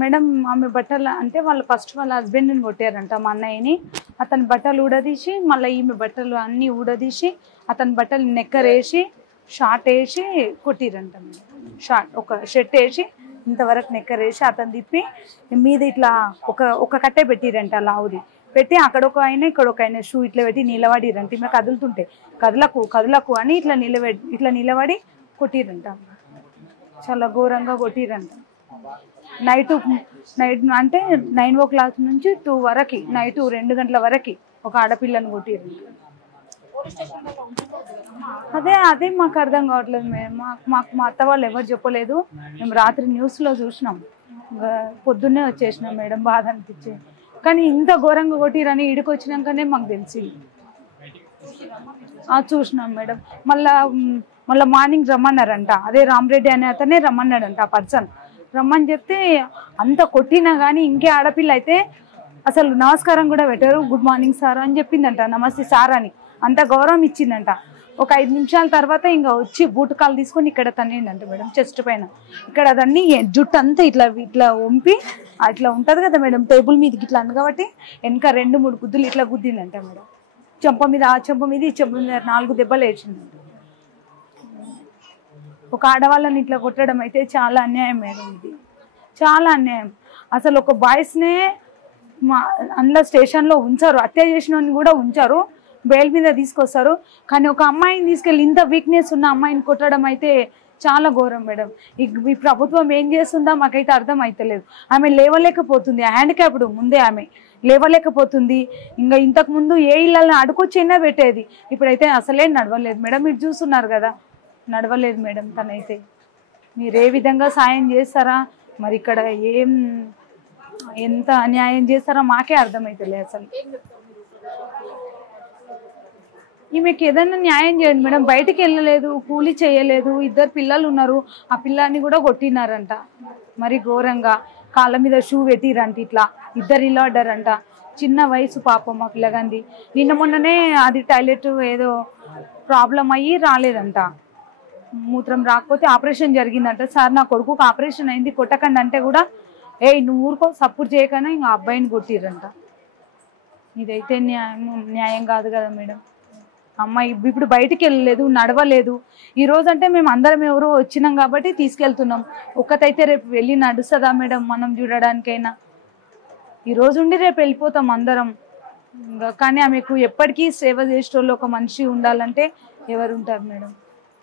Madam ఆమె బట్టలు అంటే వాళ్ళు ఫస్ట్ వాళ్ళ హస్బెండ్ని కొట్టారంట మా అన్నయ్యని. అతని బట్టలు ఊడదీసి మళ్ళీ ఈమె బట్టలు అన్నీ ఊడదీసి అతని బట్టలు నెక్కరేసి షార్ట్ వేసి కొట్టిరంట మేడం. ఒక షర్ట్ వేసి ఇంతవరకు నెక్కరేసి అతను తిప్పి మీద ఇట్లా ఒక కట్టే పెట్టిరంట లావుది పెట్టి అక్కడ ఒక ఆయన ఇక్కడ ఒక ఆయన షూ ఇట్లా పెట్టి నిలబడిరంట. ఈమె కదులుతుంటే కదలకు అని ఇట్లా నిలబడి కొట్టిరంట. చాలా ఘోరంగా కొట్టిరంట. నైట్ అంటే 9 o'clock నుంచి 2 వరకు నైట్ 2 గంటల వరకు ఒక ఆడపిల్లని కొట్టిరంట. అదే మాకు అర్థం కావట్లేదు మేడం. మాకు మా అత్త వాళ్ళు ఎవరు చెప్పలేదు. మేము రాత్రి న్యూస్లో చూసినాం, పొద్దున్నే వచ్చేసినాం మేడం. బాధ అనిపించే కానీ ఇంత ఘోరంగా కొట్టిరని ఇడికి వచ్చినాకనే మాకు తెలిసింది. చూసినాం మేడం. మళ్ళా మార్నింగ్ రమ్మన్నారంట. అదే రామరెడ్డి అనే అతనే రమ్మన్నాడంట. ఆ పర్సన్ రమ్మని చెప్తే అంత కొట్టినా కానీ ఇంకే ఆడపిల్ల అయితే అసలు నమస్కారం కూడా పెట్టారు. గుడ్ మార్నింగ్ సార్ అని చెప్పిందంట, నమస్తే సార్ అని అంత గౌరవం ఇచ్చిందంట. ఒక 5 నిమిషాల తర్వాత ఇంకా వచ్చి బూటకాలు తీసుకొని ఇక్కడ తన్నిండంట మేడం, చెస్ట్ పైన. ఇక్కడ అదన్నీ జుట్టు అంతా ఇట్లా వంపి అట్లా ఉంటుంది కదా మేడం, టేబుల్ మీదకి ఇట్లా కాబట్టి వెనక 2-3 గుద్దులు ఇట్లా గుద్దిందంట మేడం. చెంప మీద ఆ చెంప మీద ఈ చెంప మీద 4 దెబ్బలు వేసిందంట. ఒక ఆడవాళ్ళని ఇట్లా కొట్టడం అయితే చాలా అన్యాయం మేడం. ఇది చాలా అన్యాయం. అసలు ఒక బాయ్స్నే అందులో స్టేషన్లో ఉంచారు, హత్య చేసిన కూడా ఉంచారు, బెయిల్ మీద తీసుకొస్తారు. కానీ ఒక అమ్మాయిని తీసుకెళ్ళి ఇంత వీక్నెస్ ఉన్న అమ్మాయిని కొట్టడం అయితే చాలా ఘోరం మేడం. ఈ ప్రభుత్వం ఏం చేస్తుందో మాకైతే అర్థం అవుతలేదు. ఆమె లేవలేకపోతుంది, హ్యాండిక్యాప్డ్ ముందే ఆమె లేవలేకపోతుంది. ఇంకా ఇంతకుముందు ఏ ఇళ్ళని అడుకొచ్చినా పెట్టేది, ఇప్పుడైతే అసలే నడవలేదు మేడం. మీరు చూస్తున్నారు కదా, నడవలేదు మేడం తనైతే. మీరు ఏ విధంగా సాయం చేస్తారా మరి, ఇక్కడ ఎంత అన్యాయం చేస్తారో మాకే అర్థమవుతలేదు అసలు. ఈమెకి ఏదైనా న్యాయం చేయండి మేడం. బయటికి వెళ్ళలేదు, కూలీ చేయలేదు, 2 పిల్లలు ఉన్నారు, ఆ పిల్లాన్ని కూడా కొట్టినారంట మరి ఘోరంగా. కాళ్ళ మీద షూ పెట్టిరంట, ఇట్లా 2 నిలబడ్డారంట. చిన్న వయసు పాపం మా పిల్లగాంది. నిన్న మొన్ననే అది టాయిలెట్ ఏదో ప్రాబ్లం అయ్యి రాలేదంట, మూత్రం రాకపోతే ఆపరేషన్ జరిగిందంట. సార్ నా కొడుకుకి ఆపరేషన్ అయింది, కొట్టకండి అంటే కూడా నువ్వు ఊరుకో సపోర్ట్ చేయకనే ఇంకా అబ్బాయిని కొట్టిరంట. ఇదైతే న్యాయం కాదు కదా మేడం. అమ్మాయి ఇప్పుడు బయటికి వెళ్ళలేదు, నడవలేదు. ఈరోజు అంటే మేము అందరం ఎవరో వచ్చినాం కాబట్టి తీసుకెళ్తున్నాం. ఒక్కతైతే రేపు వెళ్ళి నడుస్తుందా మేడం మనం చూడడానికైనా? ఈరోజు ఉండి రేపు వెళ్ళిపోతాం అందరం. కానీ ఆమెకు ఎప్పటికీ సేవ చేసేటోళ్ళు ఒక మనిషి ఉండాలంటే ఎవరు ఉంటారు మేడం?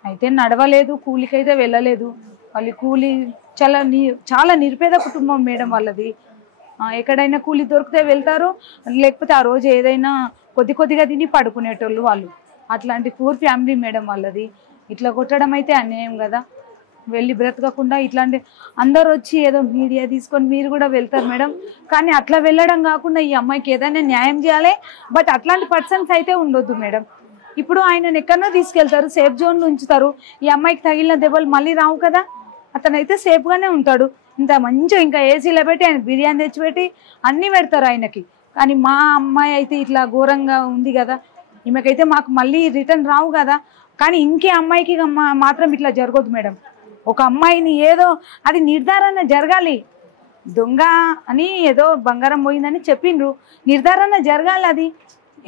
అయితే నడవలేదు, కూలికైతే వెళ్ళలేదు. వాళ్ళు కూలి చాలా నిరుపేద కుటుంబం మేడం వాళ్ళది. ఎక్కడైనా కూలి దొరికితే వెళ్తారు, లేకపోతే ఆ రోజు ఏదైనా కొద్దిగా తిని పడుకునేటోళ్ళు వాళ్ళు. అట్లాంటి పూర్ ఫ్యామిలీ మేడం వాళ్ళది. ఇట్లా కొట్టడం అయితే అన్యాయం కదా. వెళ్ళి బ్రతకకుండా ఇట్లాంటి అందరు వచ్చి ఏదో మీడియా తీసుకొని మీరు కూడా వెళ్తారు మేడం. కానీ అట్లా వెళ్ళడం కాకుండా ఈ అమ్మాయికి ఏదైనా న్యాయం చేయాలి. బట్ అట్లాంటి పర్సన్స్ అయితే ఉండొద్దు మేడం. ఇప్పుడు ఆయనను ఎక్కడో తీసుకెళ్తారు, సేఫ్ జోన్లో ఉంచుతారు. ఈ అమ్మాయికి తగిలిన దెబ్బలు మళ్ళీ రావు కదా. అతనైతే సేఫ్గానే ఉంటాడు. ఇంత మంచిగా ఇంకా ఏసీలో పెట్టి ఆయన బిర్యానీ తెచ్చిపెట్టి అన్నీ పెడతారు ఆయనకి. కానీ మా అమ్మాయి అయితే ఇట్లా ఘోరంగా ఉంది కదా, ఈమెకైతే మాకు మళ్ళీ రిటర్న్ రావు కదా. కానీ ఇంకే అమ్మాయికి మాత్రం ఇట్లా జరగదు మేడం. ఒక అమ్మాయిని ఏదో అది నిర్ధారణ జరగాలి. దొంగ అని ఏదో బంగారం పోయిందని చెప్పిండ్రు, నిర్ధారణ జరగాలి, అది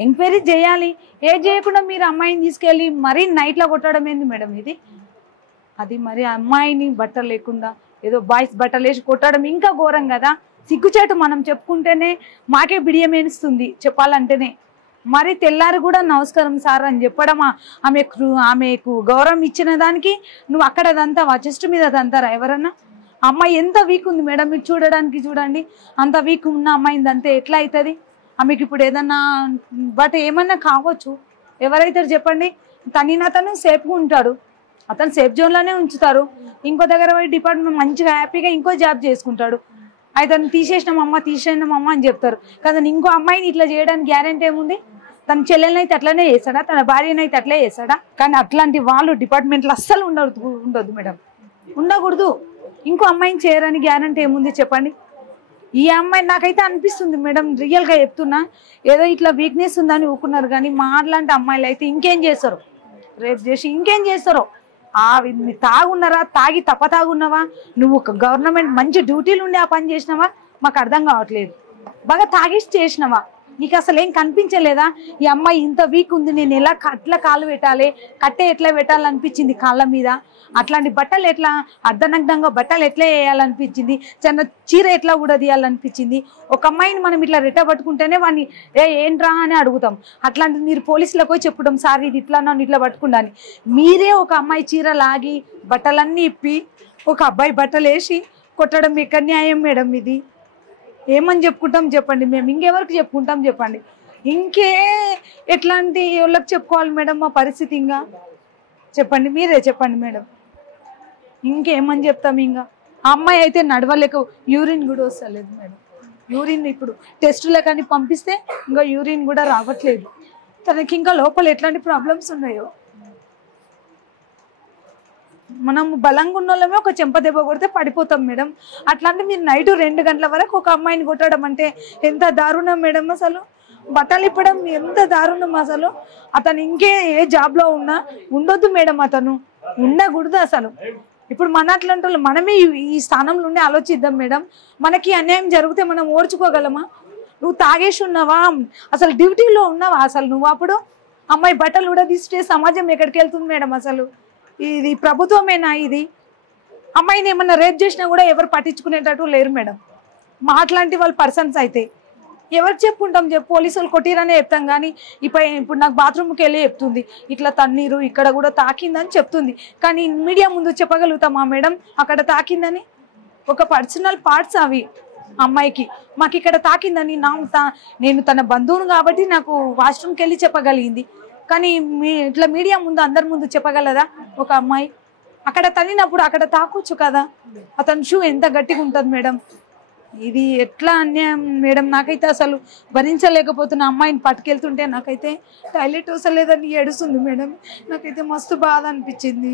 ఎంక్వైరీ చేయాలి. ఏది చేయకుండా మీరు అమ్మాయిని తీసుకెళ్ళి మరీ నైట్లో కొట్టడం ఏంది మేడం ఇది? అది మరి అమ్మాయిని బట్టలు లేకుండా ఏదో బాయ్స్ బట్టలు వేసి కొట్టడం ఇంకా ఘోరం కదా. సిగ్గుచేటు మనం చెప్పుకుంటేనే మాకే బిడియమేనిస్తుంది చెప్పాలంటేనే. మరి తెల్లారి కూడా నమస్కారం సార్ అని చెప్పడం, ఆమెకు గౌరవం ఇచ్చిన దానికి నువ్వు అక్కడ దంతావా, చెస్ట్ మీద దంతారా ఎవరన్నా? అమ్మాయి ఎంత వీక్ ఉంది మేడం, మీరు చూడడానికి చూడండి. అంత వీక్ ఉన్న అమ్మాయింది అంతే ఎట్లా అవుతుంది? ఆమెకి ఇప్పుడు ఏదన్నా బట్ ఏమన్నా కావచ్చు, ఎవరైతే చెప్పండి. తను సేఫ్గా ఉంటాడు, అతను సేఫ్ జోన్లోనే ఉంచుతారు. ఇంకో దగ్గర పోయి డిపార్ట్మెంట్ మంచిగా హ్యాపీగా ఇంకో జాబ్ చేసుకుంటాడు. అతను తీసేసినామమ్మ అని చెప్తారు కదా. ఇంకో అమ్మాయిని ఇట్లా చేయడానికి గ్యారెంటీ ఏముంది? తన చెల్లెల్ని అయితే అట్లనే చేస్తాడా, తన భార్యను అయితే అట్లే చేస్తాడా? కానీ అట్లాంటి వాళ్ళు డిపార్ట్మెంట్లో అస్సలు ఉండొద్దు మేడం, ఉండకూడదు. ఇంకో అమ్మాయిని చేయరని గ్యారెంటీ ఏముంది చెప్పండి? ఈ అమ్మాయి నాకైతే అనిపిస్తుంది మేడం, రియల్గా చెప్తున్నా, ఏదో ఇట్లా వీక్నెస్ ఉందని ఊకున్నారు. కానీ మా లాంటి అమ్మాయిలు అయితే ఇంకేం చేస్తారు, రేపు చేసి ఇంకేం చేస్తారో తాగున్నారా, తాగి తప్పతాగున్నావా, నువ్వు గవర్నమెంట్ మంచి డ్యూటీలు ఉండి ఆ పని చేసినావా మాకు అర్థం కావట్లేదు. బాగా తాగేసి చేసినావా, నీకు అసలు ఏం కనిపించలేదా? ఈ అమ్మాయి ఇంత వీక్ ఉంది, నేను ఎలా అట్లా కాళ్ళు పెట్టాలి, కట్టె ఎట్లా పెట్టాలనిపించింది కాళ్ళ మీద, అట్లాంటి బట్టలు ఎట్లా అర్ధనగ్నంగా బట్టలు ఎట్లా వేయాలనిపించింది, చిన్న చీర ఎట్లా కూడా తీయాలనిపించింది. ఒక అమ్మాయిని మనం ఇట్లా రెట్టబట్టుకుంటేనే వాడిని ఏంట్రా అని అడుగుతాం. అట్లాంటిది మీరు పోలీసులకు పోయి చెప్పడం, సార్ ఇది ఇట్లా నన్ను ఇట్లా పట్టుకుండాని. మీరే ఒక అమ్మాయి చీర లాగి బట్టలన్నీ ఇప్పి ఒక అబ్బాయి బట్టలు వేసి కొట్టడం ఎక్కడ న్యాయం మేడం? ఇది ఏమని చెప్పుకుంటాం చెప్పండి, మేము ఇంకెవరికి చెప్పుకుంటాం చెప్పండి? ఇంకే ఎట్లాంటి వాళ్ళకి చెప్పుకోవాలి మేడం మా పరిస్థితి? ఇంకా చెప్పండి, మీరే చెప్పండి మేడం, ఇంకేమని చెప్తాం? ఇంకా ఆ అమ్మాయి అయితే నడవలేక యూరిన్ కూడా వస్తలేదు మేడం. యూరిన్ ఇప్పుడు టెస్టులో కానీ పంపిస్తే ఇంకా యూరిన్ కూడా రావట్లేదు. తనకి ఇంకా లోపల ఎట్లాంటి ప్రాబ్లమ్స్ ఉన్నాయో. మనం బలంగా ఉన్న వాళ్ళమే ఒక చెంప దెబ్బ కొడితే పడిపోతాం మేడం. అట్లాంటి మీరు నైట్ 2 గంటల వరకు ఒక అమ్మాయిని కొట్టడం అంటే ఎంత దారుణం మేడం. అసలు బట్టలు ఇప్పడం ఎంత దారుణం అసలు. అతను ఇంకే ఏ జాబ్లో ఉన్నా ఉండొద్దు మేడం, అతను ఉండకూడదు అసలు. ఇప్పుడు మన అట్లాంటి వాళ్ళు మనమే ఈ స్థానంలో ఉండి ఆలోచిద్దాం మేడం. మనకి అన్యాయం జరిగితే మనం ఓర్చుకోగలమా? నువ్వు తాగేసి ఉన్నావా, అసలు డ్యూటీలో ఉన్నావా అసలు నువ్వు? అప్పుడు అమ్మాయి బట్టలు కూడా తీస్తే సమాజం ఎక్కడికి వెళ్తుంది మేడం? అసలు ఇది ప్రభుత్వమేనా? ఇది అమ్మాయిని ఏమన్నా రేప్ చేసినా కూడా ఎవరు పట్టించుకునేటట్టు లేరు మేడం. మాట్లాంటి వాళ్ళ పర్సన్స్ అయితే ఎవరు చెప్పుకుంటాం చెప్పు? పోలీసు వాళ్ళు కొట్టిరనే చెప్తాం, కానీ ఇప్పుడు నాకు బాత్రూమ్కి వెళ్ళి చెప్తుంది ఇట్లా తన్నీరు ఇక్కడ కూడా తాకిందని చెప్తుంది. కానీ మీడియా ముందు చెప్పగలుగుతామా మేడం అక్కడ తాకిందని? ఒక పర్సనల్ పార్ట్స్ అవి అమ్మాయికి. మాకు ఇక్కడ తాకిందని నేను తన బంధువును కాబట్టి నాకు వాష్రూమ్కి వెళ్ళి చెప్పగలిగింది. కానీ ఇట్లా మీడియా ముందు అందరి ముందు చెప్పగలదా ఒక అమ్మాయి? అక్కడ తన్నినప్పుడు అక్కడ తాకొచ్చు కదా. అతని షూ ఎంత గట్టిగా ఉంటుంది మేడం. ఇది ఎట్లా అన్యాయం మేడం. నాకైతే అసలు భరించలేకపోతున్న అమ్మాయిని పట్టుకెళ్తుంటే నాకైతే టాయిలెట్ వస్తలేదని ఏడుస్తుంది మేడం. నాకైతే మస్తు బాధ అనిపించింది.